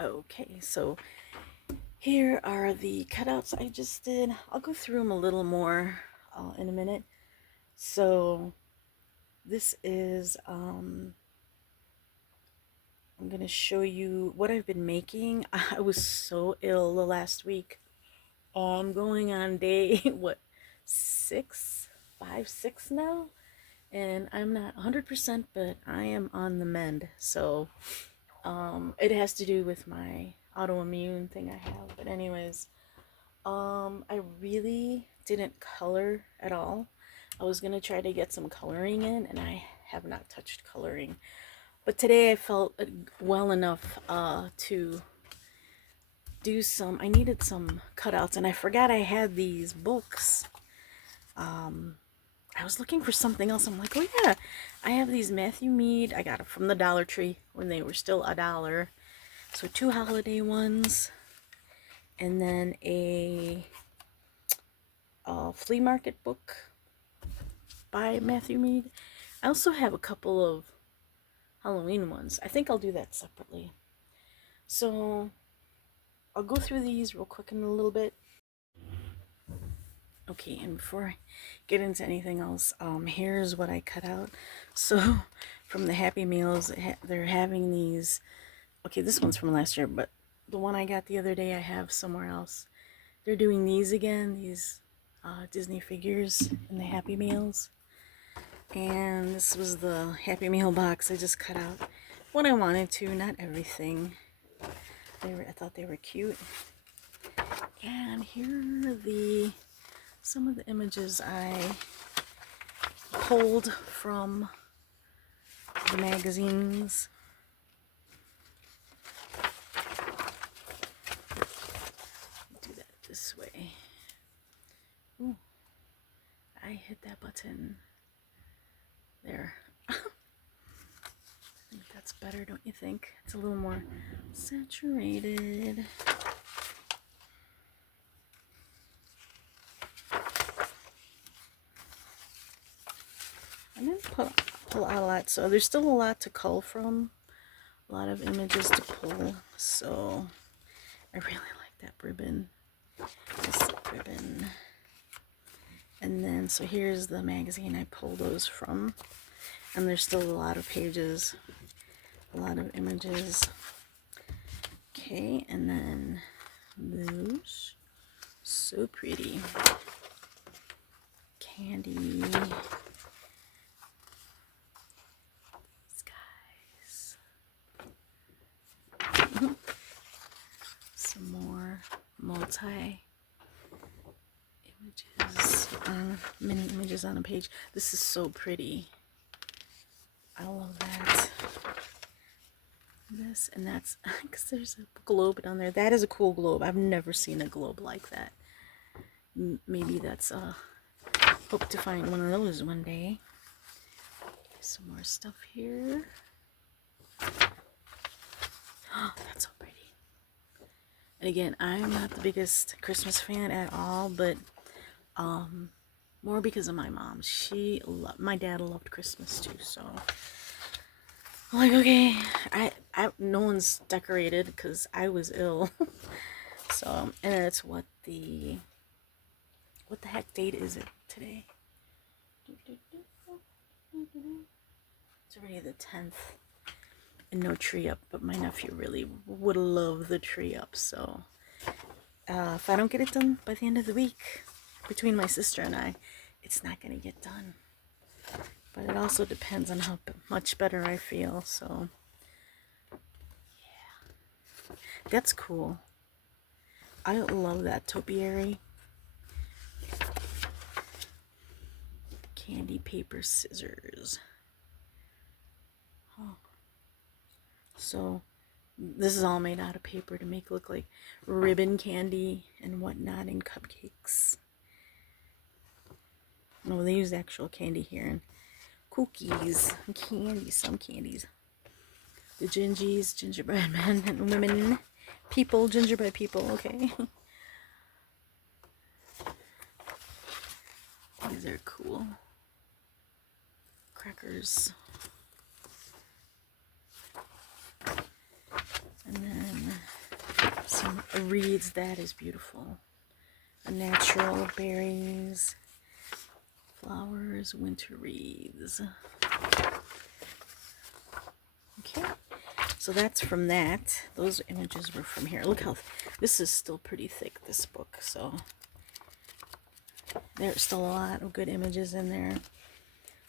Okay, so here are the cutouts I just did. I'll go through them a little more in a minute. So this is, I'm going to show you what I've been making. I was so ill the last week. I'm going on day, what, 6 now? And I'm not 100%, but I am on the mend. So it has to do with my autoimmune thing I have. But anyways, I really didn't color at all. I was gonna try to get some coloring in, and I have not touched coloring. But today I felt well enough to do some. I needed some cutouts, and I forgot I had these books. I was looking for something else. I'm like, oh yeah, I have these Matthew Mead. I got it from the Dollar Tree when they were still $1. So 2 holiday ones, and then a flea market book by Matthew Mead. I also have a couple of Halloween ones. I think I'll do that separately. So I'll go through these real quick in a little bit. Okay, and before I get into anything else, here's what I cut out. So from the Happy Meals, they're having these. Okay, this one's from last year, but the one I got the other day I have somewhere else. They're doing these again, these Disney figures in the Happy Meals. And this was the Happy Meal box I just cut out what I wanted to, not everything. I thought they were cute. And here are some of the images I pulled from the magazines. Do that this way. Ooh, I hit that button. There. I think that's better, don't you think? It's a little more saturated. I didn't pull out a lot, so there's still a lot to cull from. A lot of images to pull. So I really like that ribbon. This ribbon. And then, so here's the magazine I pulled those from. And there's still a lot of pages, a lot of images. Okay, and then those. So pretty. Candy. These guys. Some more multi images, mini images on a page. This is so pretty. I love that. This, and that's because there's a globe down there. That is a cool globe. I've never seen a globe like that. Maybe that's hope to find one of those one day. Some more stuff here. Oh, that's so pretty. And again, I'm not the biggest Christmas fan at all, but more because of my mom. My dad loved Christmas too, so I'm like, okay, no one's decorated because I was ill. So, and it's what the heck date is it today? It's already the 10th. And no tree up, but my nephew really would love the tree up, so if I don't get it done by the end of the week, between my sister and I, it's not going to get done. But it also depends on how much better I feel, so yeah. That's cool. I love that topiary. Candy, paper, scissors. Oh. So this is all made out of paper to make look like ribbon candy and whatnot and cupcakes. No, they use actual candy here, and cookies and candy, some candies. The gingies, gingerbread men and women, people, gingerbread people, okay. These are cool. Crackers. And then some reeds. That is beautiful. A natural berries, flowers, winter wreaths. Okay, so that's from that. Those images were from here. Look how this is still pretty thick, this book. So there's still a lot of good images in there.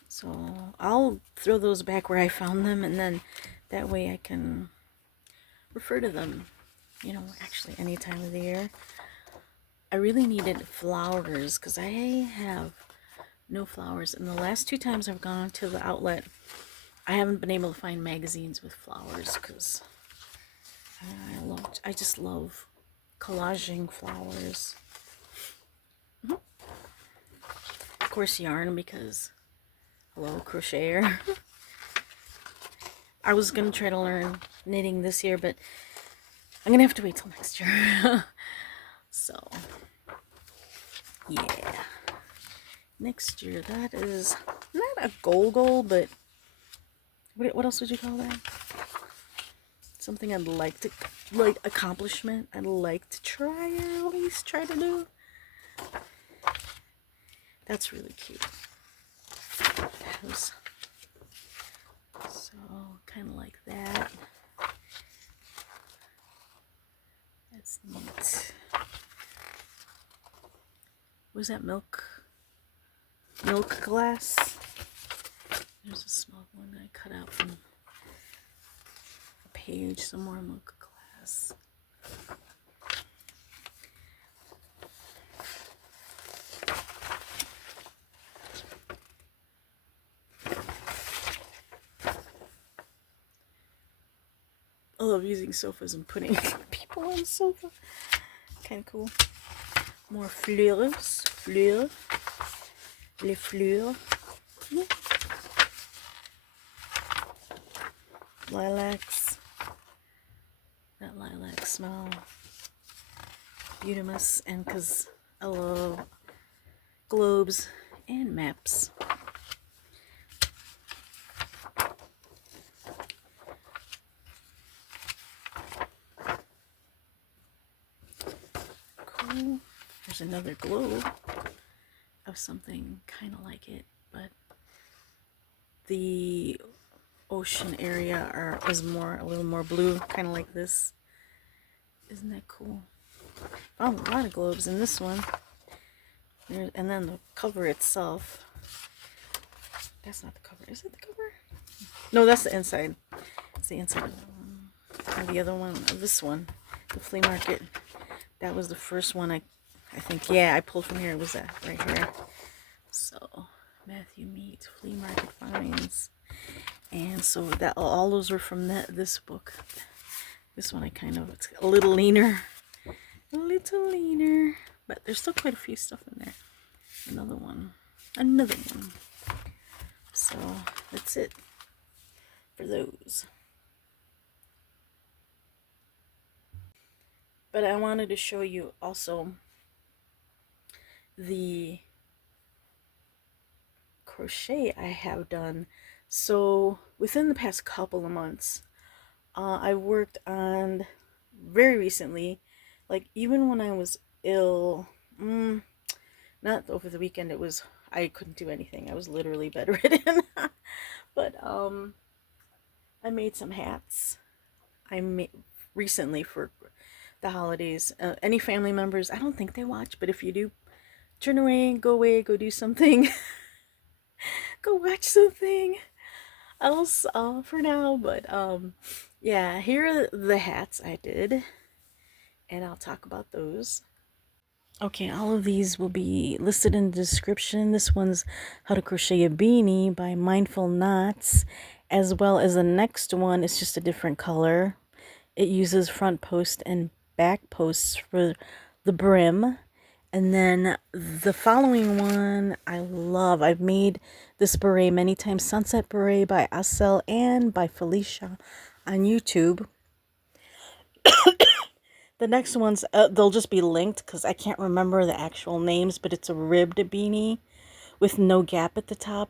So I'll throw those back where I found them, and then that way I can refer to them, you know, actually any time of the year. I really needed flowers because I have no flowers. And the last 2 times I've gone to the outlet, I haven't been able to find magazines with flowers because I just love collaging flowers. Of course, yarn, because hello, crocheter. I was gonna try to learn knitting this year, but I'm gonna have to wait till next year. So yeah, next year. That is not a goal, but what else would you call that? Something I'd like to, like, accomplishment I'd like to try, or at least try to do. That's really cute. So kind of like that. That's neat. Was that milk glass? There's a small one that I cut out from a page. Some more milk glass. I love using sofas and putting people on the sofa. Kind of cool. More fleurs. Les fleurs. Lilacs. That lilac smell. Beautimous. And because I love globes and maps. Cool. There's another globe of something kind of like it, but the ocean area is a little more blue, kind of like this. Isn't that cool? Oh, a lot of globes in this one. And then the cover itself. That's not the cover. Is it the cover? No, that's the inside. It's the inside of that one. And the other one, this one, the flea market. That was the first one I think, yeah, I pulled from here. It was that right here. So, Matthew Meat, flea market finds. And so that all those were from this book. This one it's a little leaner. A little leaner. But there's still quite a few stuff in there. Another one. So, that's it for those. But I wanted to show you also the crochet I have done. So within the past couple of months, I worked on very recently, like even when I was ill, not over the weekend, I couldn't do anything. I was literally bedridden. But I made some hats. I made recently for the holidays. Any family members, I don't think they watch, but if you do, turn away, go do something. Go watch something else for now. But yeah, here are the hats I did, and I'll talk about those. Okay, all of these will be listed in the description. This one's How to Crochet a Beanie by Mindful Knots, as well as the next one. It's just a different color. It uses front post and back posts for the brim. And then the following one I love. I've made this beret many times. Sunset Beret by Ahsel and by Felicia on YouTube. The next ones, they'll just be linked because I can't remember the actual names, but it's a ribbed beanie with no gap at the top.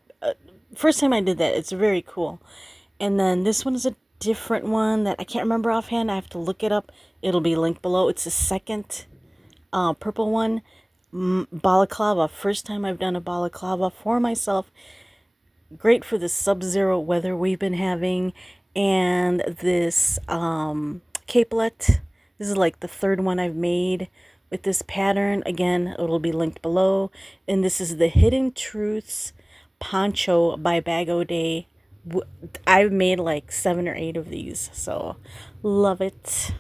First time I did that, it's very cool. And then this one is a different one that I can't remember offhand. I have to look it up. It'll be linked below. It's the second purple one. Balaclava. First time I've done a balaclava for myself. Great for the sub-zero weather we've been having. And this Capelet. This is like the third one I've made with this pattern. Again, it'll be linked below. And this is the Hidden Truths Poncho by Bag O Day. I've made like 7 or 8 of these, so love it.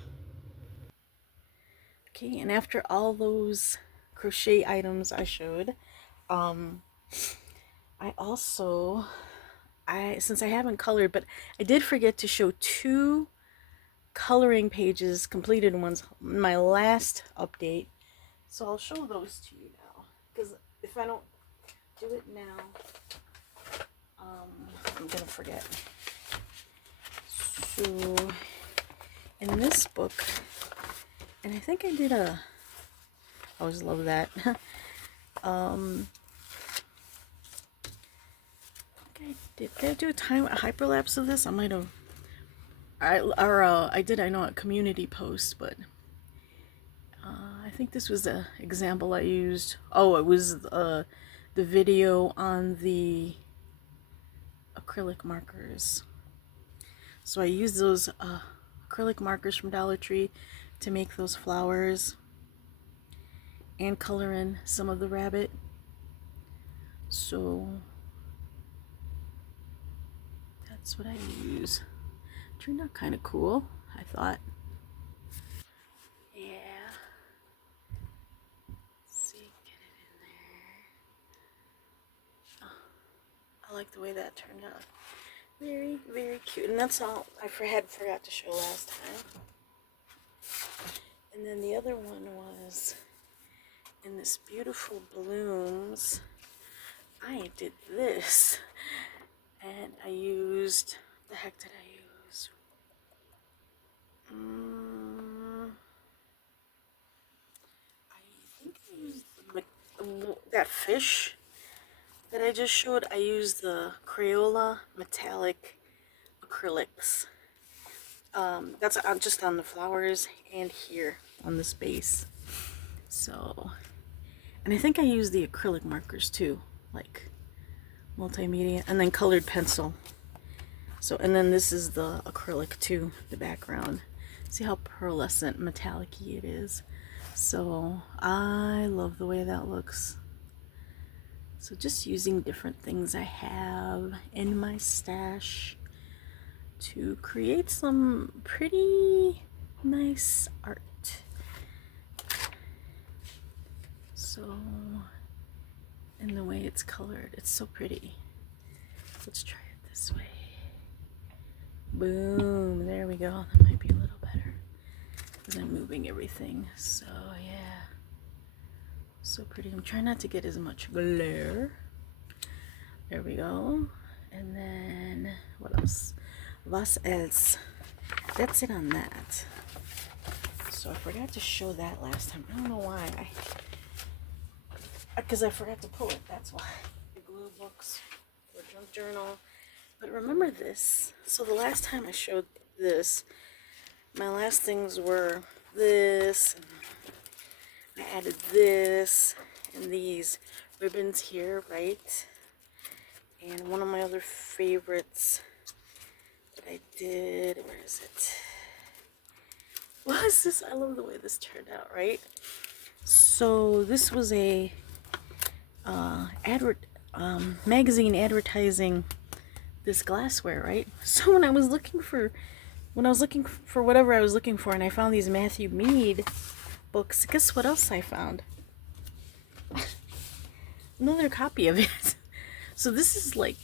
Okay, and after all those crochet items I showed, I also, since I haven't colored, but I did forget to show 2 coloring pages, completed ones, in my last update. So I'll show those to you now, because if I don't do it now, I'm gonna forget. So in this book, and I think I did I always love that. Did I do a hyperlapse of this? I might have. I did. I know a community post, but I think this was the example I used. Oh, it was the video on the acrylic markers. So I used those acrylic markers from Dollar Tree to make those flowers and color in some of the rabbit. So that's what I use. Turned out kind of cool, I thought. Yeah. Let's see, get it in there. Oh, I like the way that turned out. Very, very cute. And that's all I forgot to show last time. And then the other one was in this beautiful blooms. I did this, and I used, the heck did I use? I think I used that fish that I just showed. I used the Crayola metallic acrylics. That's just on the flowers and here on this base. So, and I think I used the acrylic markers too, like multimedia, and then colored pencil. So, and then this is the acrylic too, the background. See how pearlescent metallic-y it is. So I love the way that looks. So just using different things I have in my stash to create some pretty nice art. So, and the way it's colored, it's so pretty. Let's try it this way. Boom, there we go. That might be a little better because I'm moving everything. So yeah, so pretty. I'm trying not to get as much glare. There we go. And then what else? Was else? That's it on that. So I forgot to show that last time. I don't know why. Because I forgot to pull it. That's why. The glue books or junk journal. But remember this. So the last time I showed this, my last things were this. And I added this and these ribbons here, right? And one of my other favorites that I did, where is it? What is this? I love the way this turned out, right? So this was a magazine advertising this glassware, right? So when I was looking for whatever I was looking for, and I found these Matthew Mead books, guess what else I found? Another copy of it. So this is like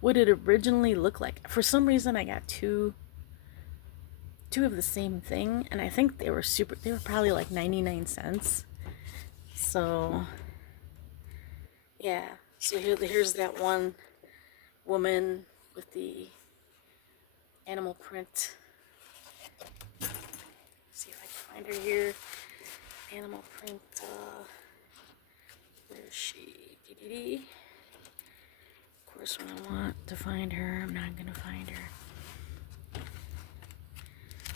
what it originally looked like. For some reason I got two of the same thing, and I think they were probably like 99 cents. So yeah, so here's that one woman with the animal print. Let's see if I can find her here. Animal print, where is she? Of course, when I want to find her, I'm not gonna find her.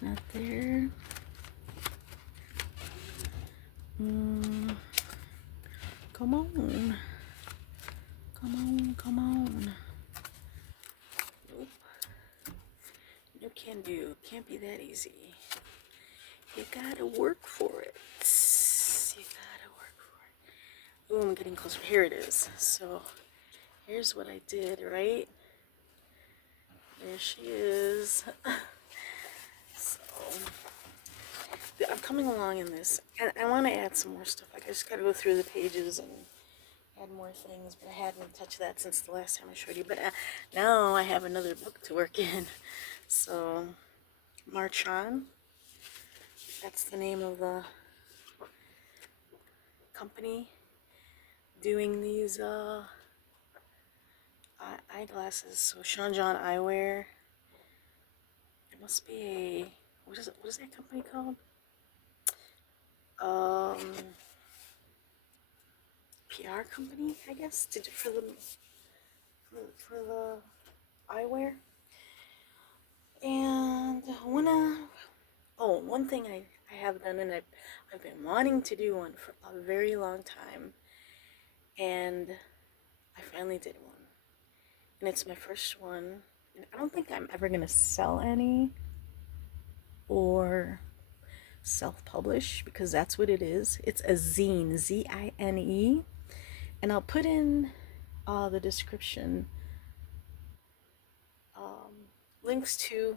not there. Come on. Come on, come on. Nope. No can do. Can't be that easy. You gotta work for it. You gotta work for it. Oh, I'm getting closer. Here it is. So, here's what I did, right? There she is. So, I'm coming along in this, and I want to add some more stuff. Like, I just gotta go through the pages and add more things, but I hadn't touched that since the last time I showed you. But now I have another book to work in. So, march on. That's the name of the company doing these eyeglasses. So Sean John Eyewear. It must be a what is that company called? PR company, I guess, for the eyewear. And one thing I have done, and I've been wanting to do one for a very long time, and I finally did one. And it's my first one. And I don't think I'm ever gonna sell any or self-publish, because that's what it is. It's a zine, Z-I-N-E, and I'll put in the description links to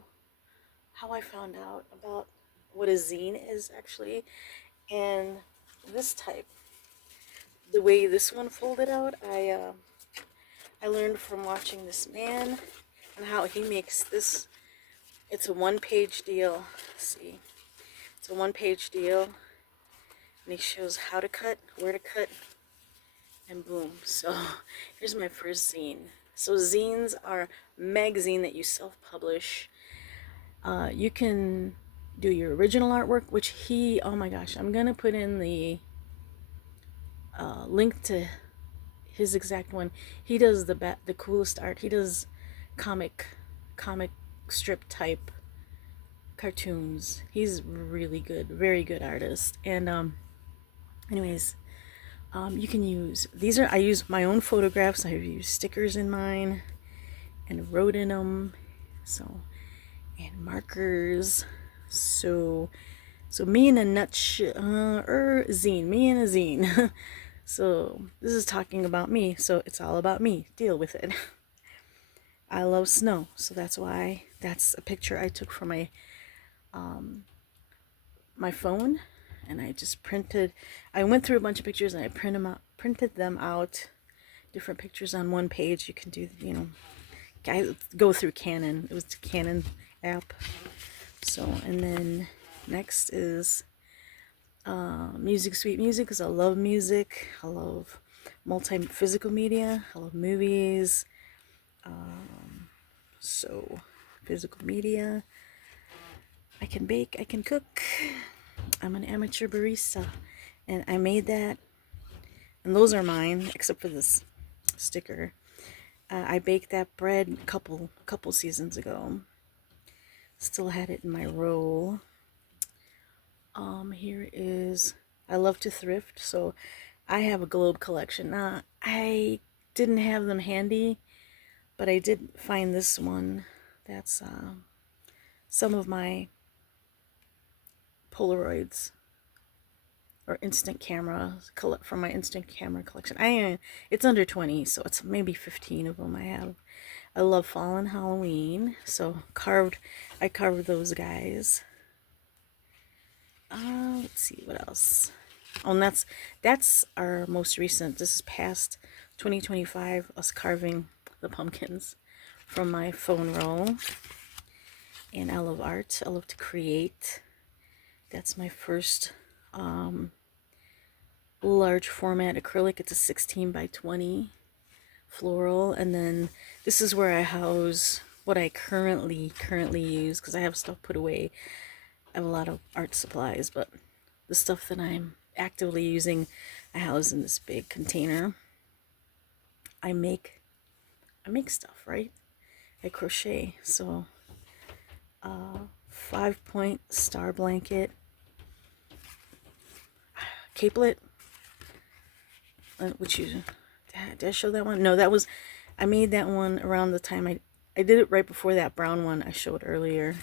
how I found out about what a zine is actually, and this type, the way this one folded out, I learned from watching this man and how he makes this. It's a one-page deal. Let's see, it's a one-page deal, and he shows how to cut, where to cut, and boom. So here's my first zine. So zines are magazine that you self-publish. You can do your original artwork, which oh my gosh, I'm gonna put in the link to his exact one. He does the coolest art. He does comic strip type cartoons. He's really good, very good artist. And anyways, you can use I use my own photographs. I use stickers in mine and wrote in them, and markers. So me in a nutshell, zine, me in a zine. So this is talking about me, so it's all about me. Deal with it. I love snow, so that's why that's a picture I took from my phone, and I just I went through a bunch of pictures and I printed them out, different pictures on one page. You can do, go through Canon. It was the Canon app. So, and then next is music, sweet music, because I love music. I love physical media. I love movies. So, physical media. I can bake, I can cook. I'm an amateur barista, and I made that, and those are mine, except for this sticker. I baked that bread a couple seasons ago. Still had it in my roll. Here is, I love to thrift, so I have a globe collection. I didn't have them handy, but I did find this one. That's some of my Polaroids or instant camera from my instant camera collection. It's under 20, so it's maybe 15 of them I have. I love fall and Halloween, so I carved those guys. Let's see what else. Oh, and that's our most recent. This is past 2025. Us carving the pumpkins from my phone roll. And I love art. I love to create. That's my first large format acrylic. It's a 16 by 20 floral, and then this is where I house what I currently use, because I have stuff put away. I have a lot of art supplies, but the stuff that I'm actively using, I house in this big container. I make stuff, right? I crochet, so 5-point star blanket, Capelet, which you did I show that one? No, that was, I made that one around the time I did it right before that brown one I showed earlier.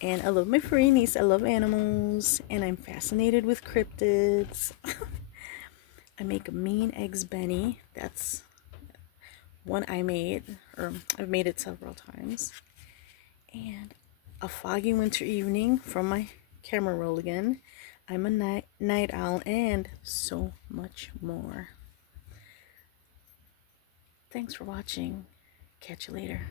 And I love my furries. I love animals, and I'm fascinated with cryptids. I make a mean eggs Beanie. That's one I made, or I've made it several times. And a foggy winter evening from my camera roll again. I'm a night owl, and so much more. Thanks for watching. Catch you later.